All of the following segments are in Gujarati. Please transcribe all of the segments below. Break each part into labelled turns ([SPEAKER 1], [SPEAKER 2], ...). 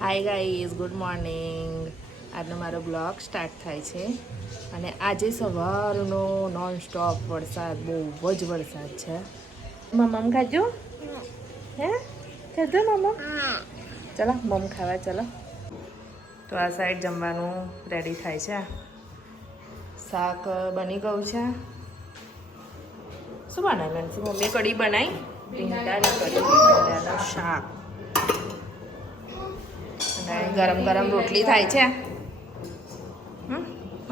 [SPEAKER 1] હાય ગાઈઝ ગુડ મોર્નિંગ આજનો મારો બ્લોગ સ્ટાર્ટ થાય છે. અને આજે સવારનો નોન સ્ટોપ વરસાદ, બહુ જ વરસાદ છે. મમ્મ ખાજો? હે? ખાધો મમ્મ ચલો, મમ ખાવા ચલો. તો આ સાઈડ જમવાનું રેડી થાય છે. શાક બની ગયું છે. શું બનાવ્યું? મમ્મી કઢી બનાવી શાક. ગરમ ગરમ રોટલી થાય છે?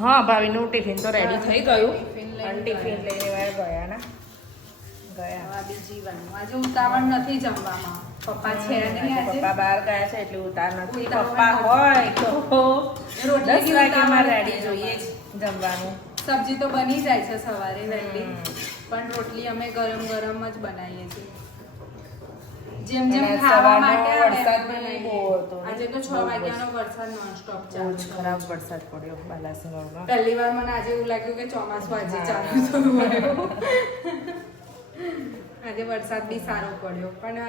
[SPEAKER 1] હા ભાવીનું ટિફિન તો રેડી થઈ ગયું. પણ ટિફિન લઈને ગયા ને ગયા.
[SPEAKER 2] બીજી. આજે ઉતાવળ નથી જમવામાં. પપ્પા છે નહીં
[SPEAKER 1] પપ્પા બહાર ગયા છે એટલે ઉતાર નથી. પપ્પા હોય તો દસ વાગ્યામાં રેડી જોઈએ જ જમવાનું.
[SPEAKER 2] સબ્જી તો બની જાય છે સવારે વહેલી પણ રોટલી અમે ગરમ ગરમ જ બનાવીએ છીએ. જેમ જેમ ખાવા માટે
[SPEAKER 1] વરસાદ બહુ હતો.
[SPEAKER 2] આજે તો છ વાગ્યાનો વરસાદ નોનસ્ટોપ ચાલુ છે.
[SPEAKER 1] ખરાબ વરસાદ પડ્યો બાલાસિનોરમાં
[SPEAKER 2] પહેલી વાર મને આજે એવું લાગ્યું કે ચોમાસું આજે. ચાલુ થયું. આજે વરસાદ બી સારો પડ્યો પણ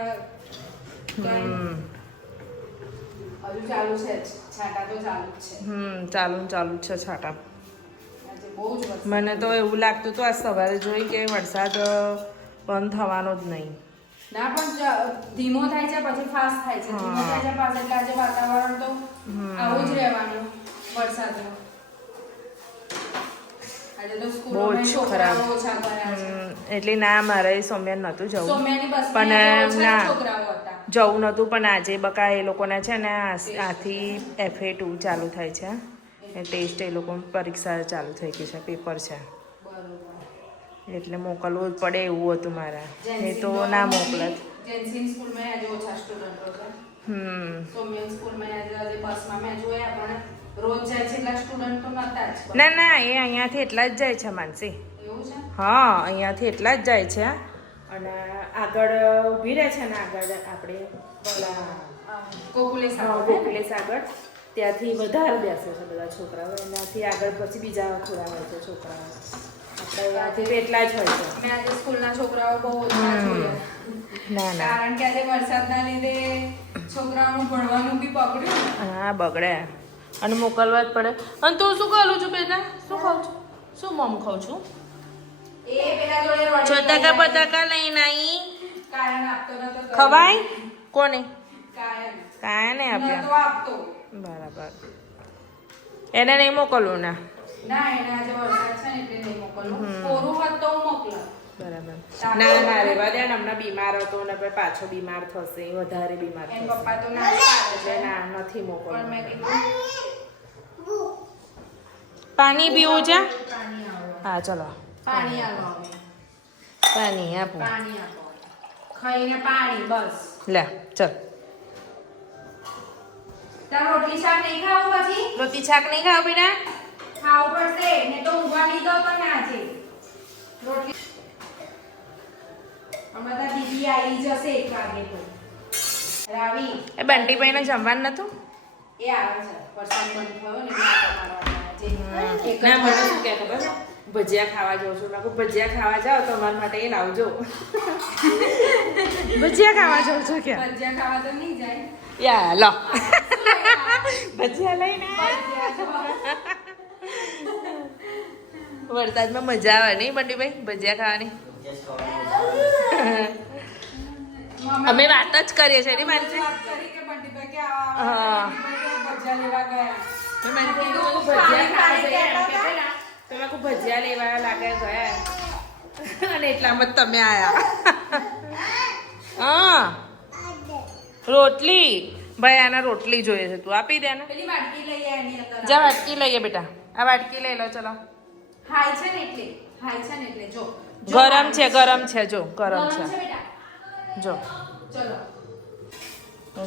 [SPEAKER 2] હજુ ચાલુ છે છાટા તો ચાલુ છે
[SPEAKER 1] હમ ચાલુ ચાલુ છે છાટા મને તો એવું લાગતું હતું આજ સવારે જોઈ કે વરસાદ બંધ થવાનો જ નહીં
[SPEAKER 2] ના પણ ધીમો થાય છે પછી ફાસ્ટ થાય છે. ધીમો થાય છે ફાસ્ટ એટલે આજે વાતાવરણ તો આવું જ રહેવાનું વરસાદનું.
[SPEAKER 1] એટલે ના મારે સોમ્યા નહોતું જવું. પણ ના. જવું નહોતું પણ આજે બકા એ લોકોના છે ને આથી એફએ ટુ ચાલુ થાય છે. ટેસ્ટ એ લોકો પરીક્ષા ચાલુ થઈ ગઈ છે પેપર છે. એટલે મોકલવું જ પડે એવું હતું મારા. એ તો ના મોકલત ના ના એ અહીંયાથી એટલા જ જાય છે માનસી. હા અહીંયાથી એટલા જ જાય છે. અને આગળ ઊભી રહે છે ને આગળ આપણે હા, ગોકુલેશ આગળ ત્યાંથી વધારે બેસે છે બધા છોકરાઓ. એનાથી આગળ પછી બીજા હોય છે છોકરાઓ. આપણે એટલા જ હોય છે.
[SPEAKER 2] મેં આજે સ્કૂલના છોકરાઓ બહુ ઓછા
[SPEAKER 1] ના ના.
[SPEAKER 2] કારણ કે આજે વરસાદના લીધે છોકરાઓનું ભણવાનું બી પકડ્યું
[SPEAKER 1] હા બગડે. અને મોકલવા જ પડે. અને તું શું ખાલું છું બેટા શું ખાઉં છું? શું મમ ખાઉં છું?
[SPEAKER 2] છતાકા
[SPEAKER 1] પતાકા લઈને આવી. ખવાય? કોને? કાયા ને આપ્યા? બરાબર. એને નહીં મોકલવું ના.
[SPEAKER 2] ના એને આજે વરસાદ છે ને એટલે નહીં મોકલું કોરું હોત તો હું મોકલાત
[SPEAKER 1] બરાબર. ના ના રેવા દે હમણાં બીમાર હતો ને પાછો બીમાર થશે વધારે બીમાર થશે.
[SPEAKER 2] પપ્પા તો ના
[SPEAKER 1] એટલે ના નથી
[SPEAKER 2] પણ મેં કીધું
[SPEAKER 1] પાણી પીવું છે? હા ચલો.
[SPEAKER 2] પાણી આવો
[SPEAKER 1] પાણી આપો.
[SPEAKER 2] પાણી આપો ખાઈને પાણી બસ.
[SPEAKER 1] લે ચલ.
[SPEAKER 2] તાર રોટલી શાક નહીં ખાવું પછી?
[SPEAKER 1] રોટી શાક નહીં ખાવ બેટા
[SPEAKER 2] ખાવું પડશે ને તો ઊંઘવા નહીં પણ ના છે રોટલી. અમારા દીદી આવી જશે એક વાગે તો. રાવી
[SPEAKER 1] એ બંટીભાઈને જમવાનું નતું?
[SPEAKER 2] એ આવે છે. પરસાદ બંધ થયો ને
[SPEAKER 1] ના મને શું કે ખબર? ભજીયા ખાવા જાઉં છું. મેં ભજીયા ખાવા જાઓ તો અમારા માટે એ લાવજો. ભજીયા ખાવા જાઉં છું કે?
[SPEAKER 2] ભજીયા ખાવા તો નહીં જાય.
[SPEAKER 1] યા લો? ભજીયા લઈને. વરસાદમાં મજા આવે નહીં બંટીભાઈ ભજીયા ખાવાની? અમે વાત જ કરીએ છીએ ને મારી હા.
[SPEAKER 2] ભજીયા લેવા ગયા.
[SPEAKER 1] ભજીયા ખાવા જઈએ એમ કહેતા હતા. તો મેં કહું ભજીયા લેવા લાગે ગયા. અને એટલામાં તમે આયા. હા. રોટલી. ભાઈ આના રોટલી જોઈએ છે. તું આપી દે ને જા વાટકી લઈએ બેટા. આ વાટકી લઈ લો ચલો.
[SPEAKER 2] હાઈ છે ને એટલે હાઈ છે ને એટલે જો.
[SPEAKER 1] ગરમ છે ગરમ છે જો ગરમ
[SPEAKER 2] છે.
[SPEAKER 1] જો.
[SPEAKER 2] ચલો.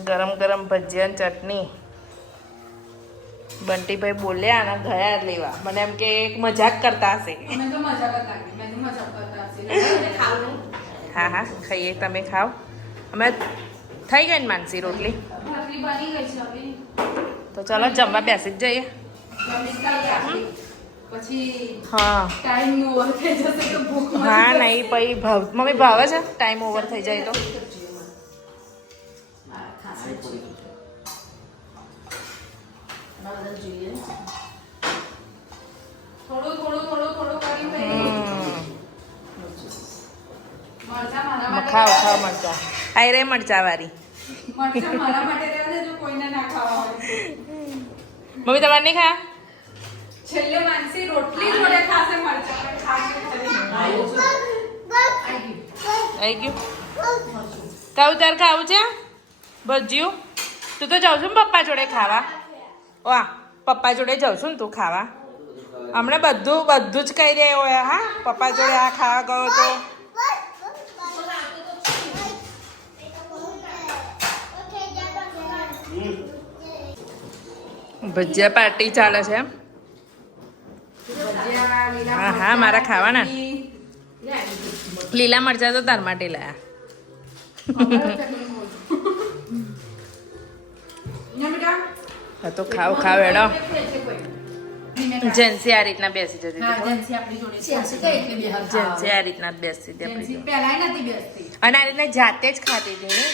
[SPEAKER 1] ગરમ ગરમ ભજીયા ચટણી. બંટીભાઈ બોલ્યા અને ગયા જ લેવા. મને એમ કે એક મજાક કરતા હશે. હા હા ખાઈએ તમે ખાઓ. અમે થઈ ગઈ ને માનસી રોટલી?
[SPEAKER 2] ભાખરી બની ગઈ છે હવે.
[SPEAKER 1] તો ચલો જમવા બેસી જ જઈએ. હા? નહીં પછી ભાવ મમ્મી ભાવે છે? ટાઈમ ઓવર થઈ જાય તો? ખાવ ખાવ મરચા આઈ રે મરચા વાળી મમ્મી તમારે નહીં ખા
[SPEAKER 2] છેલ્લે માનસી રોટલી જોડે ખાશે મરચા, પણ
[SPEAKER 1] ગયું. કયું તાર ખાવું છે? ભજીયું? તું તો જાઉં છું ને પપ્પા જોડે ખાવા. વાહ, પપ્પા જોડે જાઉં છું ને તું ખાવા. હમણાં બધું બધું જ કહી રહ્યો હોય હા? પપ્પા જોડે આ ખાવા ગયો તો. ભજીયા પાર્ટી ચાલે છે. એમ હા, હા, મારા ખાવાના. લીલા મરચા તો તાર માટે લાયા. હા તો ખાવ ખાવ એડો જેન્સી આ રીતના બેસી જતી
[SPEAKER 2] જેન્સી આપણી જોડે છે.
[SPEAKER 1] જેન્સી આ રીતના જ બેસતી હતી. અને આ રીતના જાતે જ ખાતી હતી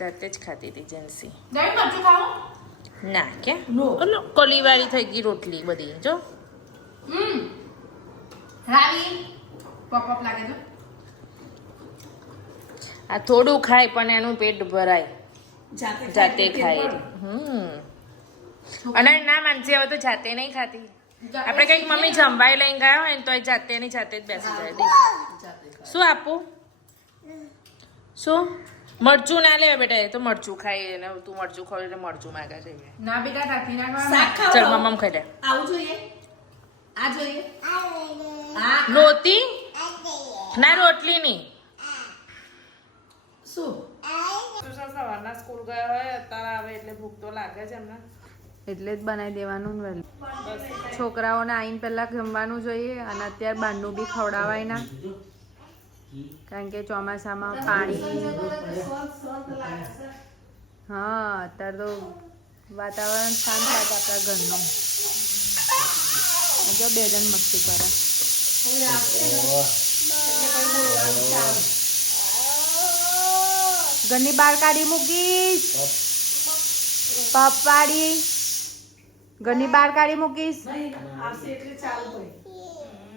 [SPEAKER 1] જાતે જ ખાતી હતી જેન્સી
[SPEAKER 2] ડેડી, મરચું ખાઓ?
[SPEAKER 1] ના કે કોલીવાળી થઈ ગઈ રોટલી બધી જો? આ થોડું ખાય પણ એનું પેટ ભરાય.
[SPEAKER 2] જાતે ખાય
[SPEAKER 1] હમ. અને ના માનસી હવે તો જાતે નહીં ખાતી. આપણે કંઈક મમ્મી જમવાય લઈને ગયા હોય ને તો એ જાતે ની જાતે જ બેસી જાય. શું આપું? શું? મરચું ના લે બેટા એ તો મરચું ખાય એને તું મરચું ખાવ એટલે મરચું માગે છે
[SPEAKER 2] ના બેટા રાખી નાખવાનું.
[SPEAKER 3] શાક ખાવ
[SPEAKER 1] ચલ મમ્મ ખાઈ લે.
[SPEAKER 3] આવું જોઈએ. આ જોઈએ. આ
[SPEAKER 1] ના રોટલી ની
[SPEAKER 3] શું?
[SPEAKER 1] સવારના સ્કૂલ ગયા હોય અત્યારે આવે એટલે ભૂખ તો લાગે છે એમને.
[SPEAKER 2] એટલે જ બનાવી દેવાનું ને વહેલું. છોકરાઓને આવીને પહેલાં જમવાનું જોઈએ અને અત્યારે બહારનું બી ખવડાવાય ના. કારણ કે ચોમાસામાં પાણી હા અત્યારે તો વાતાવરણ શાંત લાગે આપણા ઘરનું. જો બે જણ મસ્તી કરે. ઘરની બહાર કાઢી મૂકીશ. પપ્પાડી ઘરની બહાર કાઢી મૂકીશ.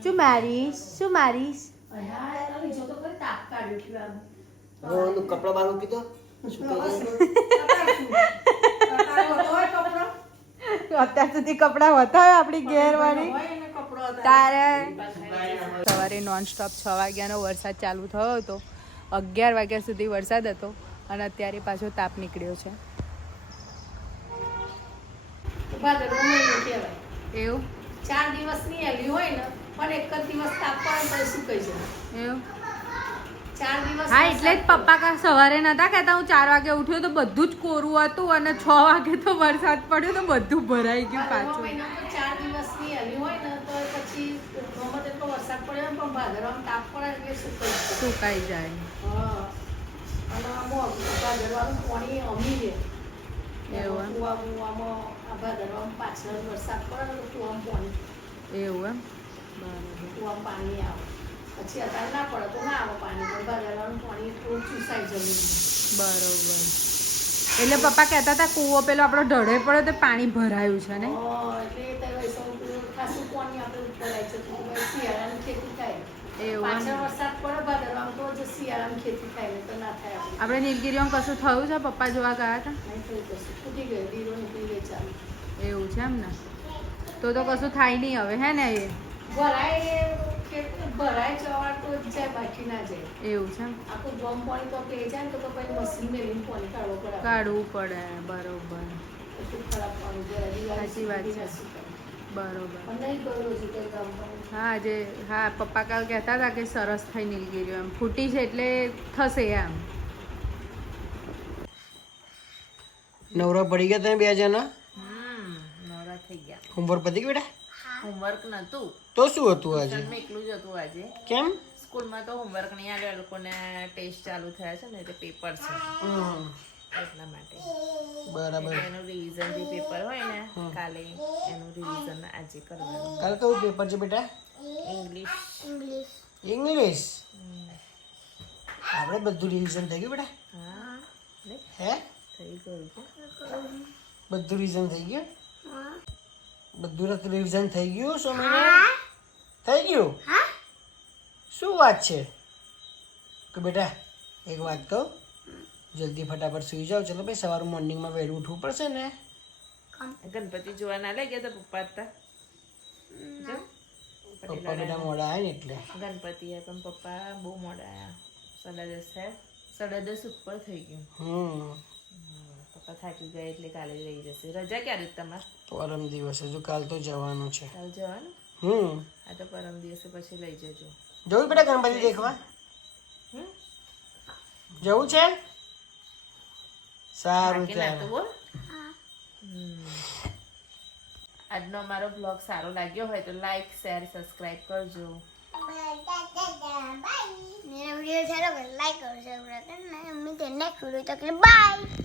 [SPEAKER 2] શું મારીશ? શું મારીશ?
[SPEAKER 3] જો તો તાપ કાઢ્યો
[SPEAKER 4] ઓલું કપડાં.
[SPEAKER 2] અત્યાર સુધી કપડા હતા આપણી ઘેર વાળી
[SPEAKER 3] હોય એને કપડો હતા.
[SPEAKER 2] તારે? સવારે નોન સ્ટોપ છ વાગ્યાનો વરસાદ ચાલુ થયો હતો. અગિયાર વાગ્યા સુધી વરસાદ હતો અને અત્યારે પાછો તાપ નીકળ્યો છે. એવું?
[SPEAKER 3] ચાર દિવસની એવી હોય ને પણ એક જ દિવસ તાપવાનું એ સુકાઈ જાય.
[SPEAKER 2] એવું?
[SPEAKER 3] ચાર દિવસ
[SPEAKER 2] હા એટલે જ પપ્પા કા સવારે નતા કહેતા હું ચાર વાગે ઉઠ્યો તો બધું જ કોરું હતું અને છ વાગે તો વરસાદ પડ્યો તો બધું ભરાઈ ગયું પાછું.
[SPEAKER 3] ચાર દિવસની હેલી હોય ને તો પછી ગમે એટલો વરસાદ પડ્યો પણ ભાદરવામાં તાપ પડે એટલે સુકાઈ જાય.
[SPEAKER 2] સુકાઈ જાય.
[SPEAKER 3] હા. અને આમાં ભાદરવાનું પાણી અમી રહે
[SPEAKER 2] એવું
[SPEAKER 3] આ ભાદરવામાં પાછળ વરસાદ પડે તો કુવામાં પાણી.
[SPEAKER 2] એવું એમ? બરાબર.
[SPEAKER 3] પાણી આવે પછી અત્યારે ના પડે તો ના આવે પાણી પણ ભાદરવાનું પાણી એટલું ચૂસાઈ જમીન
[SPEAKER 2] બરોબર એટલે પપ્પા કહેતા હતા કૂવો પેલો આપણો ઢળે પડે તો પાણી ભરાયું છે ને
[SPEAKER 3] એટલે ખાસું પાણી આપણે છે શિયાળાની ખેતી થાય આપણે.
[SPEAKER 2] આપણે કશું થયું છે? પપ્પા જોવા ગયા હતા? એવું છે એમ ને? તો તો કશું થાય નહીં હવે હે ને એ?
[SPEAKER 3] ભરાય ખેત ભરાય ચવાડ તો જાય બાકી ના જાય.
[SPEAKER 2] એવું છે
[SPEAKER 3] આખું ગમ પાણી તો પી જાય તો તો પછી મશીન મેળવીને પાણી કાઢવો પડે.
[SPEAKER 2] કાઢવું પડે બરોબર.
[SPEAKER 3] ખરાબ પાણી
[SPEAKER 2] સાચી વાત છે. બરોબર.
[SPEAKER 3] પણ નહીં ગયું હજુ કંઈ ગામ પાણી.
[SPEAKER 2] હા જે હા પપ્પા કાલ કહેતા હતા કે સરસ થઈ નીલગીરીઓ એમ. ફૂટી છે એટલે થશે એમ.
[SPEAKER 4] નવરા પડી ગયા તમે બે જણા?
[SPEAKER 1] નવરા થઈ ગયા.
[SPEAKER 4] હોમવર્ક પતી ગયું બેટા?
[SPEAKER 1] હોમવર્ક નહોતું
[SPEAKER 4] તો શું હતું આજે?
[SPEAKER 1] મેં એકલું જ હતું આજે.
[SPEAKER 4] કેમ?
[SPEAKER 1] સ્કૂલમાં તો હોમવર્ક નહીં આવે એ લોકોને ટેસ્ટ ચાલુ થયા છે ને એટલે પેપર છે.
[SPEAKER 4] હમ,
[SPEAKER 1] એટલા માટે.
[SPEAKER 4] બરાબર.
[SPEAKER 1] એનું રિવિઝન જે પેપર હોય ને કાલે એનું રિવિઝન આજે કરવાનું.
[SPEAKER 4] કાલે કયું પેપર છે બેટા?
[SPEAKER 1] ઇંગ્લિશ
[SPEAKER 4] ઇંગ્લિશ આપણે બધું રિવિઝન થઈ ગયું બેટા.
[SPEAKER 1] હા.
[SPEAKER 4] હે?
[SPEAKER 1] થઈ ગયું
[SPEAKER 4] બધું રિઝન થઈ ગયું? બધું રિવિઝન થઈ ગયું સો મહિના? થઈ ગયું? શું વાત છે? કે બેટા એક વાત કહું? જલ્દી ફટાફટ સુઈ જાઓ. ચલો ભાઈ સવારે મોર્નિંગમાં વહેલું ઉઠવું પડશે ને.
[SPEAKER 1] ગણપતિ જોવા ના લઈ ગયા તો પપ્પા હતા
[SPEAKER 4] પપ્પા બેટા મોડા આવ્યા ને એટલે.
[SPEAKER 1] ગણપતિ પણ પપ્પા બહુ મોડા આવ્યા સાડા દસ. સાડા દસ ઉપર થઈ ગયું.
[SPEAKER 4] હમ.
[SPEAKER 1] પપ્પા થાકી ગયા એટલે કાલે લઈ જશે. રજા ક્યારે તમારે?
[SPEAKER 4] પરમ દિવસે. હજુ કાલ તો જવાનું છે.
[SPEAKER 1] કાલ જવાનું?
[SPEAKER 4] હમ.
[SPEAKER 1] આ તો પરમ દિવસે પછી લઈ જજો.
[SPEAKER 4] જવું બેટા ગણપતિ દેખવા? જવું છે? સારું
[SPEAKER 1] ના
[SPEAKER 4] ચાલો
[SPEAKER 1] આજનો અમારો બ્લોગ સારો લાગ્યો હોય તો લાઈક શેર સબસ્ક્રાઇબ કરજો.
[SPEAKER 5] મેરા વીડિયો સારો લાઈક કરજો. બ્રધર તે નેક્સ્ટ વીડિયો તક બાય